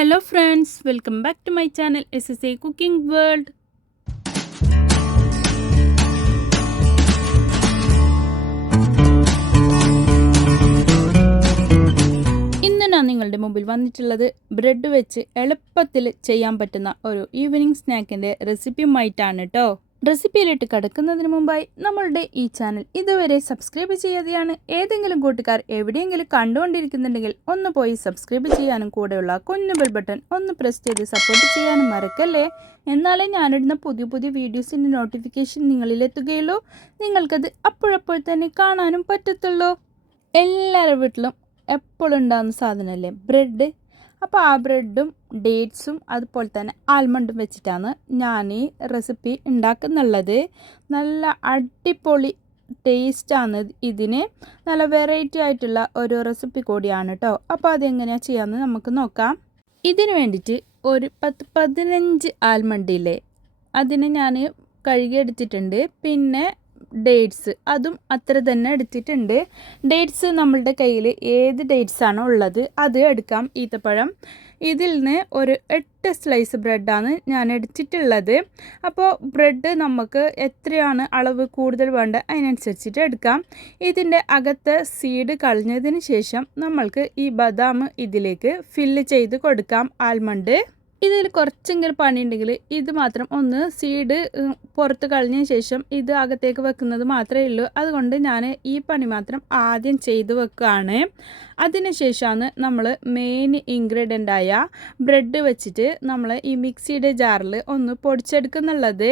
Hello friends, welcome back to my channel SSA Cooking World. ഇന്ന് ഞാൻ നിങ്ങളുടെ മുമ്പിൽ വന്നിട്ടുള്ളത് ബ്രെഡ് വെച്ച് എളുപ്പത്തിൽ ചെയ്യാൻ പറ്റുന്ന ഒരു ഈവനിങ് സ്നാക്കിൻ്റെ റെസിപ്പിയുമായിട്ടാണ് കേട്ടോ. റെസിപ്പിയിലിട്ട് കിടക്കുന്നതിന് മുമ്പായി നമ്മളുടെ ഈ ചാനൽ ഇതുവരെ സബ്സ്ക്രൈബ് ചെയ്യാതെയാണ് ഏതെങ്കിലും കൂട്ടുകാർ എവിടെയെങ്കിലും കണ്ടുകൊണ്ടിരിക്കുന്നുണ്ടെങ്കിൽ ഒന്ന് പോയി സബ്സ്ക്രൈബ് ചെയ്യാനും കൂടെയുള്ള കുഞ്ഞു ബെൽ ബട്ടൺ ഒന്ന് പ്രസ് ചെയ്ത് സപ്പോർട്ട് ചെയ്യാനും മറക്കല്ലേ. എന്നാലേ ഞാനിടുന്ന പുതിയ പുതിയ വീഡിയോസിൻ്റെ നോട്ടിഫിക്കേഷൻ നിങ്ങളിലെത്തുകയുള്ളൂ. നിങ്ങൾക്കത് അപ്പോഴപ്പോൾ തന്നെ കാണാനും പറ്റത്തുള്ളൂ. എല്ലാവരുടെ വീട്ടിലും എപ്പോഴും ഉണ്ടാകുന്ന സാധനമല്ലേ ബ്രെഡ്. അപ്പോൾ ആ ബ്രെഡും ഡേറ്റ്സും അതുപോലെ തന്നെ ആൽമണ്ടും വെച്ചിട്ടാണ് ഞാൻ ഈ റെസിപ്പി ഉണ്ടാക്കുന്നുള്ളത്. നല്ല അടിപൊളി ടേസ്റ്റാണ് ഇതിന്. നല്ല വെറൈറ്റി ആയിട്ടുള്ള ഒരു റെസിപ്പി കൂടിയാണ് കേട്ടോ. അപ്പോൾ അതെങ്ങനെയാണ് ചെയ്യാമെന്ന് നമുക്ക് നോക്കാം. ഇതിന് വേണ്ടിയിട്ട് ഒരു 10-15 ആൽമണ്ടില്ലേ, അതിനെ ഞാൻ കഴുകിയെടുത്തിട്ടുണ്ട്. പിന്നെ ഡേറ്റ്സ് അതും അത്ര തന്നെ എടുത്തിട്ടുണ്ട്. ഡേറ്റ്സ് നമ്മളുടെ കയ്യിൽ ഏത് ഡേറ്റ്സ് ആണോ ഉള്ളത് അത് എടുക്കാം. ഈത്തപ്പഴം ഇതിൽ നിന്ന് ഒരു 8 സ്ലൈസ് ബ്രെഡാണ് ഞാൻ എടുത്തിട്ടുള്ളത്. അപ്പോൾ ബ്രെഡ് നമുക്ക് എത്രയാണ് അളവ് കൂടുതൽ വേണ്ട അതിനനുസരിച്ചിട്ട് എടുക്കാം. ഇതിൻ്റെ അകത്തെ സീഡ് കളഞ്ഞതിന് ശേഷം നമ്മൾക്ക് ഈ ബദാം ഇതിലേക്ക് ഫില്ല് ചെയ്ത് കൊടുക്കാം. ആൽമണ്ട് ഇതിൽ കുറച്ചെങ്കിലും പണിയുണ്ടെങ്കിൽ ഇത് മാത്രം ഒന്ന് സീഡ് പുറത്ത് കളഞ്ഞതിന് ശേഷം ഇത് അകത്തേക്ക് വെക്കുന്നത് മാത്രമേ ഉള്ളൂ. അതുകൊണ്ട് ഞാൻ ഈ പണി മാത്രം ആദ്യം ചെയ്ത് വെക്കുകയാണ്. അതിനുശേഷമാണ് നമ്മൾ മെയിൻ ഇൻഗ്രീഡിയൻ്റായ ബ്രെഡ് വെച്ചിട്ട് നമ്മൾ ഈ മിക്സിയുടെ ജാറിൽ ഒന്ന് പൊടിച്ചെടുക്കുന്നുള്ളത്.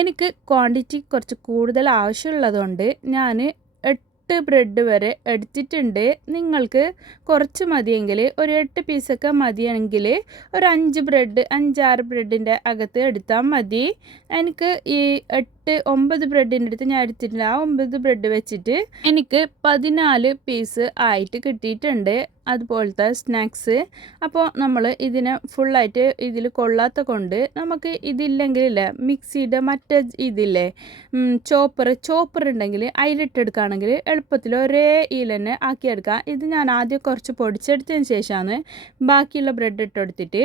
എനിക്ക് ക്വാണ്ടിറ്റി കുറച്ച് കൂടുതൽ ആവശ്യമുള്ളതുകൊണ്ട് ഞാൻ 8 ബ്രെഡ് വരെ എടുത്തിട്ടുണ്ട്. നിങ്ങൾക്ക് കുറച്ച് മതിയെങ്കിൽ ഒരു 8 പീസൊക്കെ മതിയെങ്കിൽ ഒരു 5-6 ബ്രെഡിൻ്റെ അകത്ത് എടുത്താൽ മതി. എനിക്ക് ഈ 8-9 ബ്രെഡിൻ്റെ അടുത്ത് ഞാൻ എടുത്തിട്ടില്ല. ആ 9 ബ്രെഡ് വെച്ചിട്ട് എനിക്ക് 14 പീസ് ആയിട്ട് കിട്ടിയിട്ടുണ്ട് അതുപോലത്തെ സ്നാക്സ്. അപ്പോൾ നമ്മൾ ഇതിനെ ഫുള്ളായിട്ട് ഇതിൽ കൊള്ളാത്ത കൊണ്ട് നമുക്ക് ഇതില്ലെങ്കിലില്ലേ മിക്സിയുടെ മറ്റേ ഇതില്ലേ ചോപ്പർ ഉണ്ടെങ്കിൽ അതിലിട്ടെടുക്കുകയാണെങ്കിൽ എളുപ്പത്തിൽ ഒരേ ഇതിൽ തന്നെ ആക്കിയെടുക്കാം. ഇത് ഞാൻ ആദ്യം കുറച്ച് പൊടിച്ചെടുത്തതിന് ശേഷമാണ് ബാക്കിയുള്ള ബ്രെഡ് ഇട്ടെടുത്തിട്ട്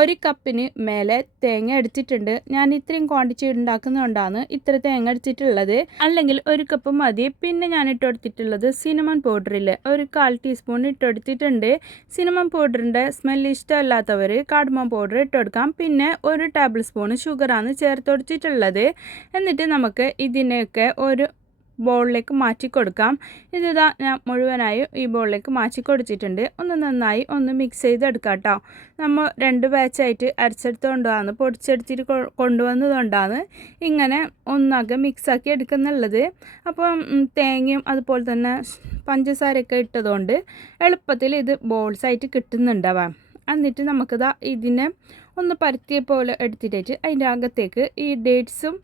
1 കപ്പിന് മേലെ തേങ്ങ എടുത്തിട്ടുണ്ട്. ഞാൻ ഇത്രയും ക്വാണ്ടിറ്റി ഉണ്ടാക്കുന്നതുകൊണ്ടാണ് ഇത്ര തേങ്ങ എടുത്തിട്ടുള്ളത്. അല്ലെങ്കിൽ 1 കപ്പ് മതി. പിന്നെ ഞാൻ ഇട്ടെടുത്തിട്ടുള്ളത് സിനമൺ പൗഡറില്ലേ, ഒരു 1/4 ടീസ്പൂൺ ഇട്ടെടുത്തിട്ടുണ്ട്. സിനമൺ പൗഡറിൻ്റെ സ്മെല്ല് ഇഷ്ടമല്ലാത്തവർ കാർഡമം പൗഡർ ഇട്ടെടുക്കാം. പിന്നെ 1 ടേബിൾ സ്പൂൺ ഷുഗറാണ് ചേർത്ത് കൊടുത്തിട്ടുള്ളത്. എന്നിട്ട് നമുക്ക് ഇതിനെയൊക്കെ ഒരു ബൗളിലേക്ക് മാറ്റി കൊടുക്കാം. ഇതാ ഞാൻ മുഴുവനായി ഈ ബൗളിലേക്ക് മാറ്റി കൊടുത്തിട്ടുണ്ട്. ഒന്ന് നന്നായി ഒന്ന് മിക്സ് ചെയ്തെടുക്കാം കേട്ടോ. നമ്മൾ 2 ബാച്ചായിട്ട് അരച്ചെടുത്തുകൊണ്ടാണ് പൊടിച്ചെടുത്തിട്ട് കൊണ്ടുവന്നതുകൊണ്ടാണ് ഇങ്ങനെ ഒന്നാകെ മിക്സാക്കി എടുക്കുന്നുള്ളത്. അപ്പം തേങ്ങയും അതുപോലെ തന്നെ പഞ്ചസാരയൊക്കെ ഇട്ടതുകൊണ്ട് എളുപ്പത്തിൽ ഇത് ബോൾസായിട്ട് കിട്ടുന്നുണ്ടാവാം. എന്നിട്ട് നമുക്കിതാ ഇതിനെ ഒന്ന് പരത്തിയ പോലെ എടുത്തിട്ട് അതിൻ്റെ അകത്തേക്ക് ഈ ഡേറ്റ്സും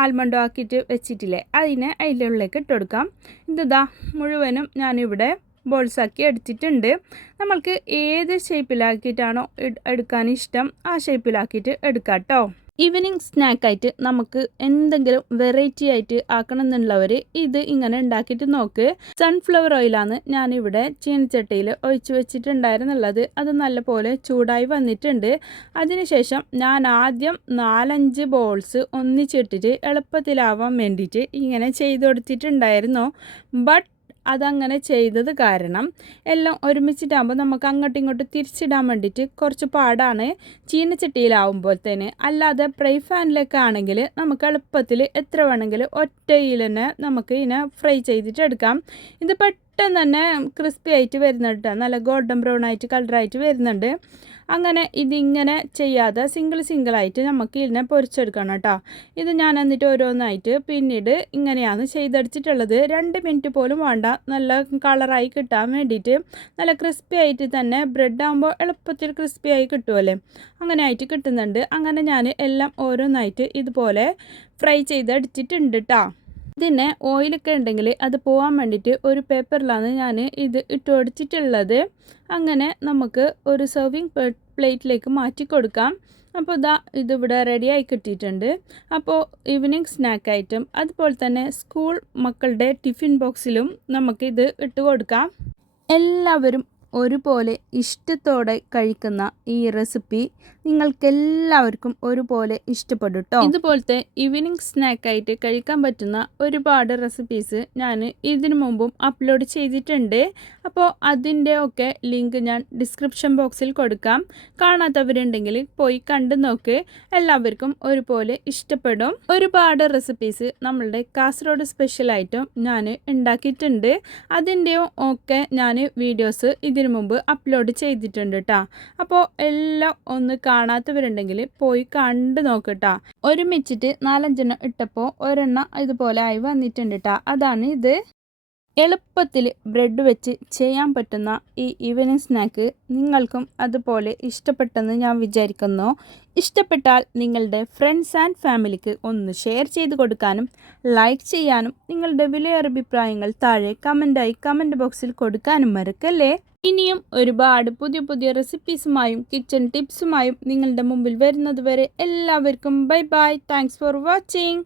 ആൽമണ്ടും ആക്കിയിട്ട് വെച്ചിട്ടില്ലേ അതിനെ അതിൻ്റെ ഉള്ളിലേക്ക് ഇട്ടുകൊടുക്കാം. ഇതാ മുഴുവനും ഞാനിവിടെ ബോൾസാക്കി എടുത്തിട്ടുണ്ട്. നമ്മൾക്ക് ഏത് ഷേപ്പിലാക്കിയിട്ടാണോ എടുക്കാൻ ഇഷ്ടം ആ ഷേപ്പിലാക്കിയിട്ട് എടുക്കാം കേട്ടോ. ഈവനിങ് സ്നാക്കായിട്ട് നമുക്ക് എന്തെങ്കിലും വെറൈറ്റി ആയിട്ട് ആക്കണം എന്നുള്ളവർ ഇത് ഇങ്ങനെ ഉണ്ടാക്കിയിട്ട് നോക്ക്. സൺഫ്ലവർ ഓയിലാണ് ഞാനിവിടെ ചീനച്ചട്ടിയിൽ ഒഴിച്ച് വെച്ചിട്ടുണ്ടായിരുന്നുള്ളത്. അത് നല്ലപോലെ ചൂടായി വന്നിട്ടുണ്ട്. അതിനുശേഷം ഞാൻ ആദ്യം 4-5 ബോൾസ് ഒന്നിച്ചിട്ടിട്ട് എളുപ്പത്തിലാവാൻ വേണ്ടിയിട്ട് ഇങ്ങനെ ചെയ്ത് കൊടുത്തിട്ടുണ്ടായിരുന്നു. ബട്ട് അതങ്ങനെ ചെയ്തത് കാരണം എല്ലാം ഒരുമിച്ചിട്ടാകുമ്പോൾ നമുക്ക് അങ്ങോട്ടും ഇങ്ങോട്ടും തിരിച്ചിടാൻ വേണ്ടിയിട്ട് കുറച്ച് പാടാണ് ചീനച്ചട്ടിയിലാവുമ്പോഴത്തേന്. അല്ലാതെ ഫ്രൈ പാനിലൊക്കെ ആണെങ്കിൽ നമുക്ക് എളുപ്പത്തിൽ എത്ര വേണമെങ്കിലും ഒറ്റയിൽ തന്നെ നമുക്ക് ഇതിനെ ഫ്രൈ ചെയ്തിട്ട് എടുക്കാം. ഇത് പെട്ടെന്ന് തന്നെ ക്രിസ്പി ആയിട്ട് വരുന്നുണ്ട്, നല്ല ഗോൾഡൻ ബ്രൗൺ ആയിട്ട് കളറായിട്ട് വരുന്നുണ്ട്. അങ്ങനെ ഇതിങ്ങനെ ചെയ്യാതെ സിംഗിളായിട്ട് നമുക്ക് ഇതിനെ പൊരിച്ചെടുക്കണം കേട്ടോ. ഇത് ഞാൻ എന്നിട്ട് ഓരോന്നായിട്ട് പിന്നീട് ഇങ്ങനെയാണ് ചെയ്തെടുത്തിട്ടുള്ളത്. 2 മിനിറ്റ് പോലും വേണ്ട നല്ല കളറായി കിട്ടാൻ വേണ്ടിയിട്ട്. നല്ല ക്രിസ്പി ആയിട്ട് തന്നെ ബ്രെഡ് ആകുമ്പോൾ എളുപ്പത്തിൽ ക്രിസ്പി ആയി കിട്ടുമല്ലേ, അങ്ങനെ ആയിട്ട് കിട്ടുന്നുണ്ട്. അങ്ങനെ ഞാൻ എല്ലാം ഓരോന്നായിട്ട് ഇതുപോലെ ഫ്രൈ ചെയ്തെടുത്തിട്ടുണ്ട് കേട്ടോ. ഇതിനെ ഓയിലൊക്കെ ഉണ്ടെങ്കിൽ അത് പോകാൻ വേണ്ടിയിട്ട് ഒരു പേപ്പറിലാണ് ഞാൻ ഇത് ഇട്ട് കൊടുത്തിട്ടുള്ളത്. അങ്ങനെ നമുക്ക് ഒരു സെർവിങ് പ്ലേറ്റിലേക്ക് മാറ്റി കൊടുക്കാം. അപ്പോൾ ഇതിവിടെ റെഡിയായി കിട്ടിയിട്ടുണ്ട്. അപ്പോൾ ഈവനിങ് സ്നാക്ക് ഐറ്റം അതുപോലെ തന്നെ സ്കൂൾ മക്കളുടെ ടിഫിൻ ബോക്സിലും നമുക്കിത് ഇട്ട് കൊടുക്കാം. എല്ലാവരും ഒരുപോലെ ഇഷ്ടത്തോടെ കഴിക്കുന്ന ഈ റെസിപ്പി നിങ്ങൾക്കെല്ലാവർക്കും ഒരുപോലെ ഇഷ്ടപ്പെടും കേട്ടോ. ഇതുപോലത്തെ ഈവനിങ് സ്നാക്കായിട്ട് കഴിക്കാൻ പറ്റുന്ന ഒരുപാട് റെസിപ്പീസ് ഞാൻ ഇതിനു മുമ്പും അപ്ലോഡ് ചെയ്തിട്ടുണ്ട്. അപ്പോൾ അതിൻ്റെ ഒക്കെ ലിങ്ക് ഞാൻ ഡിസ്ക്രിപ്ഷൻ ബോക്സിൽ കൊടുക്കാം. കാണാത്തവരുണ്ടെങ്കിൽ പോയി കണ്ടു നോക്ക്. എല്ലാവർക്കും ഒരുപോലെ ഇഷ്ടപ്പെടും. ഒരുപാട് റെസിപ്പീസ് നമ്മളുടെ കാസർഗോഡ് സ്പെഷ്യലായിട്ടും ഞാൻ ഉണ്ടാക്കിയിട്ടുണ്ട്. അതിൻ്റെയും ഒക്കെ ഞാൻ വീഡിയോസ് ഇതിനു മുമ്പ് അപ്ലോഡ് ചെയ്തിട്ടുണ്ട് കേട്ടോ. അപ്പോൾ എല്ലാം ഒന്ന് കാണാത്തവരുണ്ടെങ്കിൽ പോയി കണ്ടു നോക്കട്ടോ. ഒരുമിച്ചിട്ട് 4-5 ഇട്ടപ്പോൾ ഒരെണ്ണം ഇതുപോലെ ആയി വന്നിട്ടുണ്ട് കേട്ടോ. അതാണ് ഇത്. എളുപ്പത്തിൽ ബ്രെഡ് വെച്ച് ചെയ്യാൻ പറ്റുന്ന ഈ ഈവനിങ് സ്നാക്ക് നിങ്ങൾക്കും അതുപോലെ ഇഷ്ടപ്പെട്ടെന്ന് ഞാൻ വിചാരിക്കുന്നു. ഇഷ്ടപ്പെട്ടാൽ നിങ്ങളുടെ ഫ്രണ്ട്സ് ആൻഡ് ഫാമിലിക്ക് ഒന്ന് ഷെയർ ചെയ്ത് കൊടുക്കാനും ലൈക്ക് ചെയ്യാനും നിങ്ങളുടെ വിലയേറിയ അഭിപ്രായങ്ങൾ താഴെ കമൻറ്റ് ബോക്സിൽ കൊടുക്കാനും മറക്കല്ലേ. ഇനിയും ഒരുപാട് പുതിയ പുതിയ റെസിപ്പീസുമായും കിച്ചൺ ടിപ്സുമായും നിങ്ങളുടെ മുമ്പിൽ വരുന്നത് വരെ എല്ലാവർക്കും bye bye. Thanks for watching.